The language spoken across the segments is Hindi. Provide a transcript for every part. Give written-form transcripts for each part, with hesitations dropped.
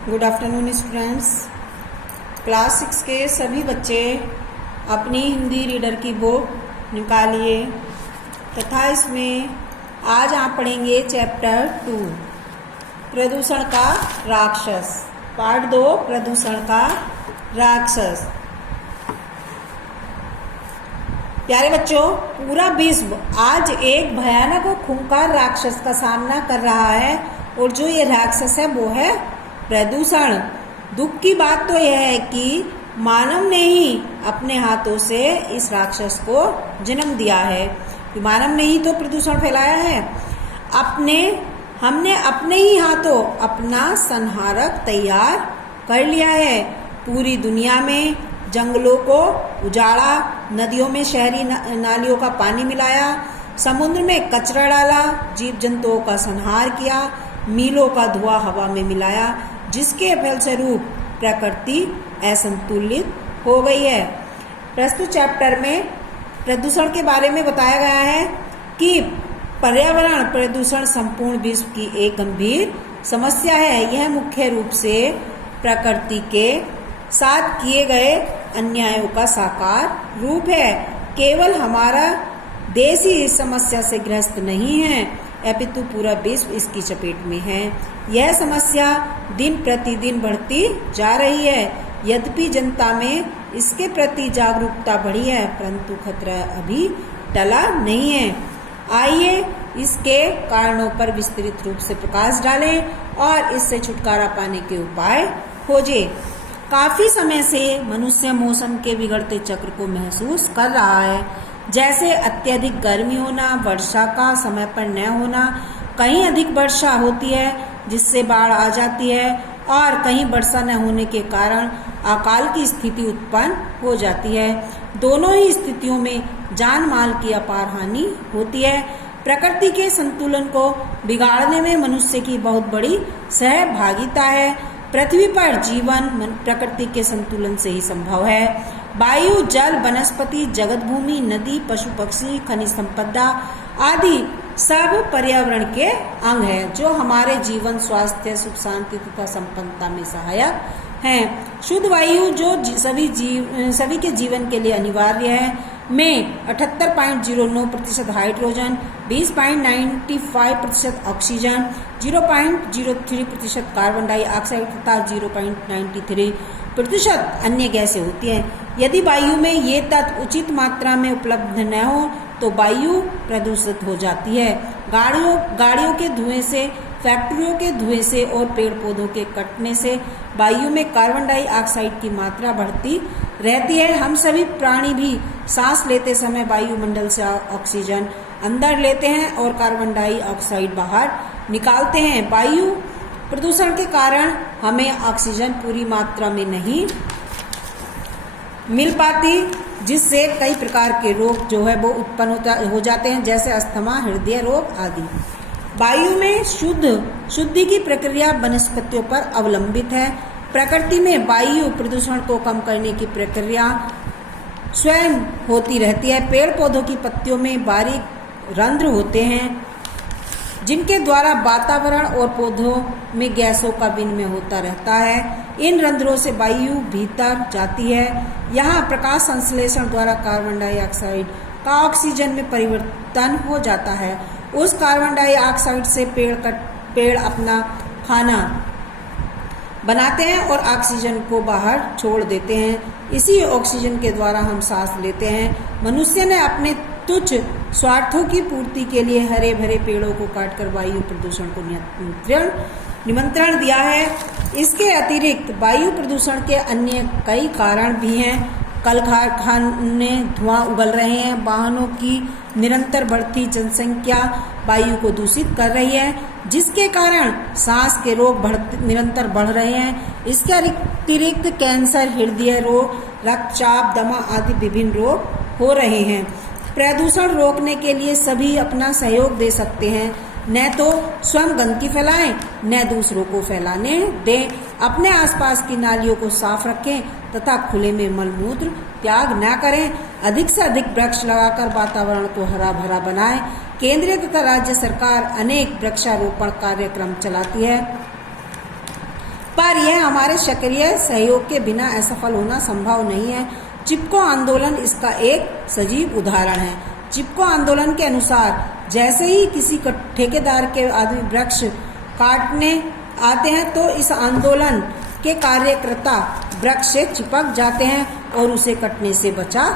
Good afternoon students. क्लास 6 के सभी बच्चे अपनी हिंदी रीडर की बुक निकालिए तथा इसमें आज आप पढ़ेंगे चैप्टर 2 प्रदूषण का राक्षस, पार्ट 2 प्रदूषण का राक्षस। प्यारे बच्चों, पूरा विश्व आज एक भयानक और खूंखार राक्षस का सामना कर रहा है और जो ये राक्षस है वो है प्रदूषण। दुख की बात तो यह है कि मानव ने ही अपने हाथों से इस राक्षस को जन्म दिया है। कि मानव ने ही तो प्रदूषण फैलाया है। हमने अपने ही हाथों अपना संहारक तैयार कर लिया है। पूरी दुनिया में जंगलों को उजाड़ा, नदियों में शहरी नालियों का पानी मिलाया, समुद्र में कचरा डाला, जीव जंतुओं का संहार किया, मीलों का धुआं हवा में मिलाया, जिसके फलस्वरूप प्रकृति असंतुलित हो गई है। प्रस्तुत चैप्टर में प्रदूषण के बारे में बताया गया है कि पर्यावरण प्रदूषण संपूर्ण विश्व की एक गंभीर समस्या है। यह मुख्य रूप से प्रकृति के साथ किए गए अन्यायों का साकार रूप है। केवल हमारा देश ही इस समस्या से ग्रस्त नहीं है, अपितु पूरा विश्व इसकी चपेट में है। यह समस्या दिन प्रतिदिन बढ़ती जा रही है। यद्यपि जनता में इसके प्रति जागरूकता बढ़ी है, परंतु खतरा अभी टला नहीं है। आइए इसके कारणों पर विस्तृत रूप से प्रकाश डालें और इससे छुटकारा पाने के उपाय खोजें। काफी समय से मनुष्य मौसम के बिगड़ते चक्र को महसूस कर रहा है, जैसे अत्यधिक गर्मी होना, वर्षा का समय पर न होना, कहीं अधिक वर्षा होती है जिससे बाढ़ आ जाती है और कहीं वर्षा न होने के कारण अकाल की स्थिति उत्पन्न हो जाती है। दोनों ही स्थितियों में जान माल की अपार हानि होती है। प्रकृति के संतुलन को बिगाड़ने में मनुष्य की बहुत बड़ी सहभागिता है। पृथ्वी पर जीवन प्रकृति के संतुलन से ही संभव है। वायु, जल, वनस्पति, जगत भूमि, नदी, पशु पक्षी, खनिज संपदा आदि सब पर्यावरण के अंग हैं, जो हमारे जीवन, स्वास्थ्य, सुख शांति तथा संपन्नता में सहायक हैं। शुद्ध वायु जो सभी के जीवन के लिए अनिवार्य है, में 78.09% हाइड्रोजन, 20.95% ऑक्सीजन, 0.03% कार्बन डाइऑक्साइड तथा 0.93% अन्य गैसें होती हैं। यदि वायु में ये तत्व उचित मात्रा में उपलब्ध न हो तो वायु प्रदूषित हो जाती है। गाड़ियों के धुएं से, फैक्ट्रियों के धुएं से और पेड़ पौधों के कटने से वायु में कार्बन डाइऑक्साइड की मात्रा बढ़ती रहती है। हम सभी प्राणी भी सांस लेते समय वायुमंडल से ऑक्सीजन अंदर लेते हैं और कार्बन डाइऑक्साइड बाहर निकालते हैं। वायु प्रदूषण के कारण हमें ऑक्सीजन पूरी मात्रा में नहीं मिल पाती, जिससे कई प्रकार के रोग जो है वो उत्पन्न हो जाते हैं, जैसे अस्थमा, हृदय रोग आदि। वायु में शुद्धि की प्रक्रिया वनस्पतियों पर अवलंबित है। प्रकृति में वायु प्रदूषण को कम करने की प्रक्रिया स्वयं होती रहती है। पेड़ पौधों की पत्तियों में बारीक रंध्र होते हैं, जिनके द्वारा वातावरण और पौधों में गैसों का विनिमय होता रहता है। इन रंध्रों से वायु भीतर जाती है। यहाँ प्रकाश संश्लेषण द्वारा कार्बन डाइऑक्साइड का ऑक्सीजन में परिवर्तन हो जाता है। उस कार्बन डाइऑक्साइड से पेड़ अपना खाना बनाते हैं और ऑक्सीजन को बाहर छोड़ देते हैं। इसी ऑक्सीजन के द्वारा हम सांस लेते हैं। मनुष्य ने अपने तुच्छ स्वार्थों की पूर्ति के लिए हरे भरे पेड़ों को काटकर वायु प्रदूषण को निमंत्रण दिया है। इसके अतिरिक्त वायु प्रदूषण के अन्य कई कारण भी हैं। कल कारखाने धुआं उगल रहे हैं, वाहनों की निरंतर बढ़ती जनसंख्या वायु को दूषित कर रही है, जिसके कारण सांस के रोग निरंतर बढ़ रहे हैं। इसके अतिरिक्त कैंसर, हृदय रोग, रक्तचाप, दमा आदि विभिन्न रोग हो रहे हैं। प्रदूषण रोकने के लिए सभी अपना सहयोग दे सकते हैं। न तो स्वयं गंदगी फैलाएं, न दूसरों को फैलाने दें। अपने आसपास की नालियों को साफ रखें तथा खुले में मलमूत्र त्याग न करें। अधिक से अधिक वृक्ष लगाकर वातावरण को हरा भरा बनाएं। केंद्रीय तथा राज्य सरकार अनेक वृक्षारोपण कार्यक्रम चलाती है, पर यह हमारे सक्रिय सहयोग के बिना असफल होना संभव नहीं है। चिपको आंदोलन इसका एक सजीव उदाहरण है। चिपको आंदोलन के अनुसार जैसे ही किसी ठेकेदार के आदमी वृक्ष काटने आते हैं तो इस आंदोलन के कार्यकर्ता वृक्ष से चिपक जाते हैं और उसे कटने से बचा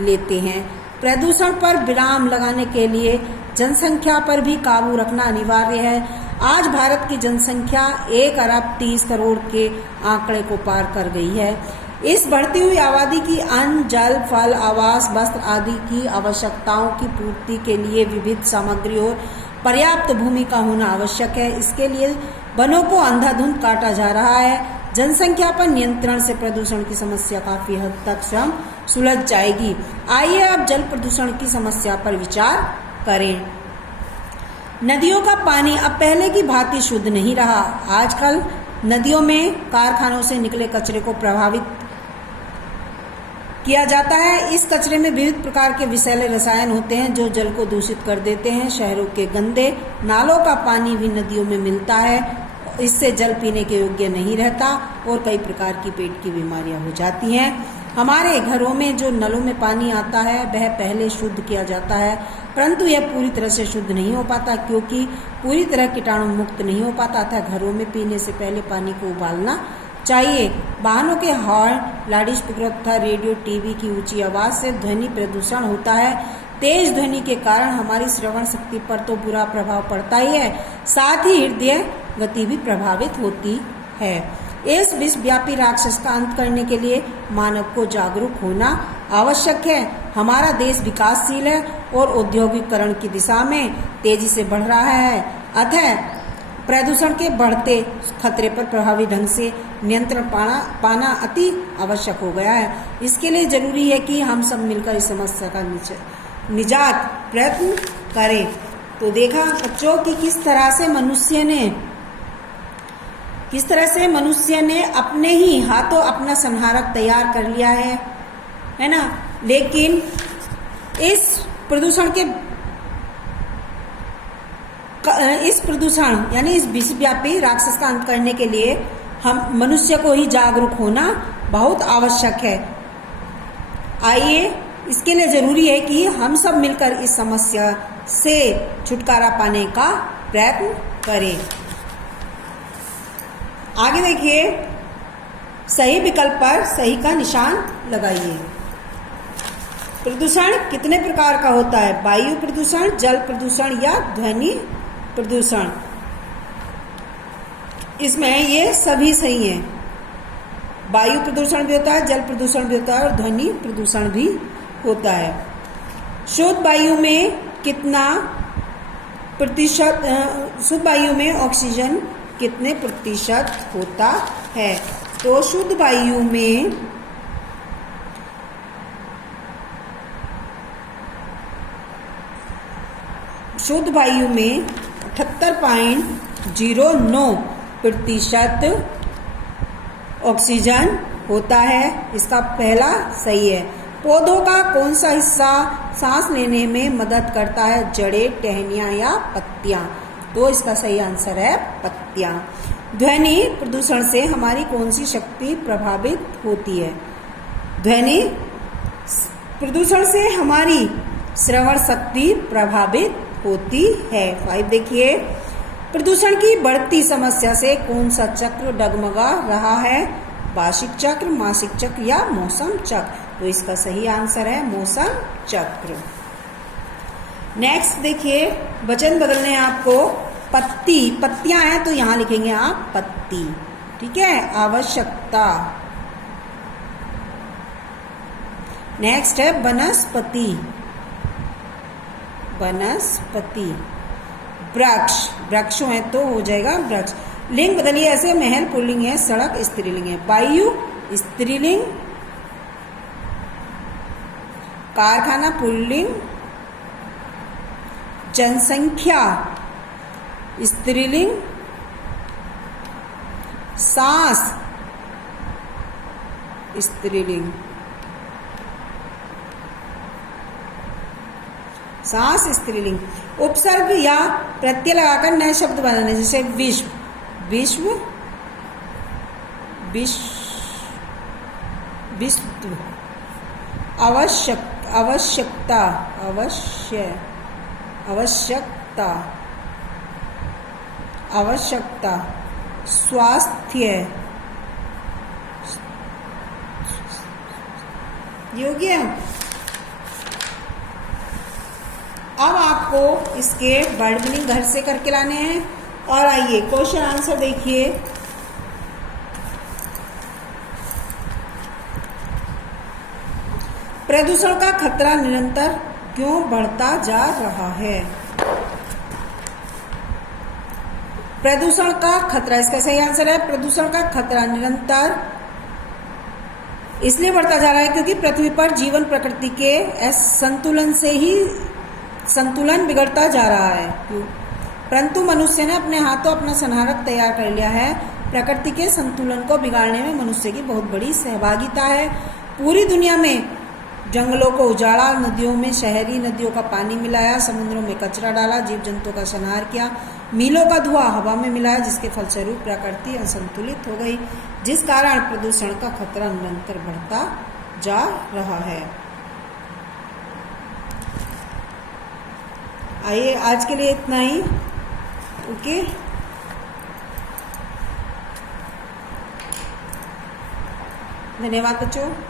लेते हैं। प्रदूषण पर विराम लगाने के लिए जनसंख्या पर भी काबू रखना अनिवार्य है। आज भारत की जनसंख्या 1 अरब 30 करोड़ के आंकड़े को पार कर गई है। इस बढ़ती हुई आबादी की अन्न, जल, फल, आवास, वस्त्र आदि की आवश्यकताओं की पूर्ति के लिए विविध सामग्री और पर्याप्त भूमि का होना आवश्यक है। इसके लिए वनों को अंधाधुंध काटा जा रहा है। जनसंख्या पर नियंत्रण से प्रदूषण की समस्या काफी हद तक स्वयं सुलझ जाएगी। आइए अब जल प्रदूषण की समस्या पर विचार करें। नदियों का पानी अब पहले की भांति शुद्ध नहीं रहा। आजकल नदियों में कारखानों से निकले कचरे को प्रभावित किया जाता है। इस कचरे में विविध प्रकार के विषैले रसायन होते हैं जो जल को दूषित कर देते हैं। शहरों के गंदे नालों का पानी भी नदियों में मिलता है। इससे जल पीने के योग्य नहीं रहता और कई प्रकार की पेट की बीमारियां हो जाती हैं। हमारे घरों में जो नलों में पानी आता है वह पहले शुद्ध किया जाता है, परंतु यह पूरी तरह से शुद्ध नहीं हो पाता क्योंकि पूरी तरह कीटाणु मुक्त नहीं हो पाता था। घरों में पीने से पहले पानी को उबालना चाहिए। वाहनों के हॉर्न, लाउडस्पीकर तथा रेडियो, टीवी की ऊंची आवाज से ध्वनि प्रदूषण होता है। तेज ध्वनि के कारण हमारी श्रवण शक्ति पर तो बुरा प्रभाव पड़ता ही है, साथ ही हृदय गति भी प्रभावित होती है। इस विश्वव्यापी राक्षस का अंत करने के लिए मानव को जागरूक होना आवश्यक है। हमारा देश विकासशील है और औद्योगिकरण की दिशा में तेजी से बढ़ रहा है, अतः प्रदूषण के बढ़ते खतरे पर प्रभावी ढंग से नियंत्रण पाना अति आवश्यक हो गया है। इसके लिए जरूरी है कि हम सब मिलकर इस समस्या का निजात प्रयत्न करें। तो देखा बच्चों कि किस तरह से मनुष्य ने अपने ही हाथों अपना संहारक तैयार कर लिया है ना। लेकिन इस प्रदूषण यानी इस विश्वव्यापी राक्षस का अंत करने के लिए हम मनुष्य को ही जागरूक होना बहुत आवश्यक है। आइए, इसके लिए जरूरी है कि हम सब मिलकर इस समस्या से छुटकारा पाने का प्रयत्न करें। आगे देखिए, सही विकल्प पर सही का निशान लगाइए। प्रदूषण कितने प्रकार का होता है? वायु प्रदूषण, जल प्रदूषण या ध्वनि प्रदूषण। इसमें ये सभी सही हैं। वायु प्रदूषण भी होता है, जल प्रदूषण भी होता है और ध्वनि प्रदूषण भी होता है। शुद्ध वायु में कितना प्रतिशत, शुद्ध वायु में ऑक्सीजन कितने प्रतिशत होता है? तो शुद्ध वायु में शुद्ध वायु में 78.09% ऑक्सीजन होता है। इसका पहला सही है। पौधों का कौन सा हिस्सा सांस लेने में मदद करता है? जड़ें, टहनियाँ या पत्तियाँ? तो इसका सही आंसर है पत्तियाँ। ध्वनि प्रदूषण से हमारी कौन सी शक्ति प्रभावित होती है? ध्वनि प्रदूषण से हमारी श्रवण शक्ति प्रभावित होती है। 5 देखिए, प्रदूषण की बढ़ती समस्या से कौन सा चक्र डगमगा रहा है? वार्षिक चक्र, मासिक चक्र या मौसम चक्र? तो इसका सही आंसर है मौसम चक्र। नेक्स्ट देखिए, वचन बदलने हैं आपको। पत्तियां हैं तो यहां लिखेंगे आप पत्ती, ठीक है। आवश्यकता। नेक्स्ट है वनस्पति। वृक्षों है तो हो जाएगा वृक्ष। लिंग बदलिए ऐसे, महल पुल्लिंग है, सड़क स्त्रीलिंग है। वायु स्त्रीलिंग, कारखाना पुल्लिंग, जनसंख्या स्त्रीलिंग, सांस स्त्रीलिंग, उपसर्ग या प्रत्यय लगाकर नए शब्द बनाने, जैसे विश्व, विस्तृत आवश्यकता स्वास्थ्य योग्य। अब आपको इसके वर्ड मीनिंग घर से करके लाने हैं। और आइए क्वेश्चन आंसर देखिए। प्रदूषण का खतरा निरंतर क्यों बढ़ता जा रहा है? प्रदूषण का खतरा, इसका सही आंसर है प्रदूषण का खतरा निरंतर इसलिए बढ़ता जा रहा है क्योंकि पृथ्वी पर जीवन प्रकृति के संतुलन से ही संतुलन बिगड़ता जा रहा है। परंतु मनुष्य ने अपने हाथों अपना संहारक तैयार कर लिया है। प्रकृति के संतुलन को बिगाड़ने में मनुष्य की बहुत बड़ी सहभागिता है। पूरी दुनिया में जंगलों को उजाड़ा, नदियों में शहरी नदियों का पानी मिलाया, समुद्रों में कचरा डाला, जीव जंतुओं का संहार किया, मीलों का धुआं हवा में मिलाया, जिसके फलस्वरूप प्रकृति असंतुलित हो गई, जिस कारण प्रदूषण का खतरा निरंतर बढ़ता जा रहा है। आइए आज के लिए इतना ही। ओके, धन्यवाद बच्चों।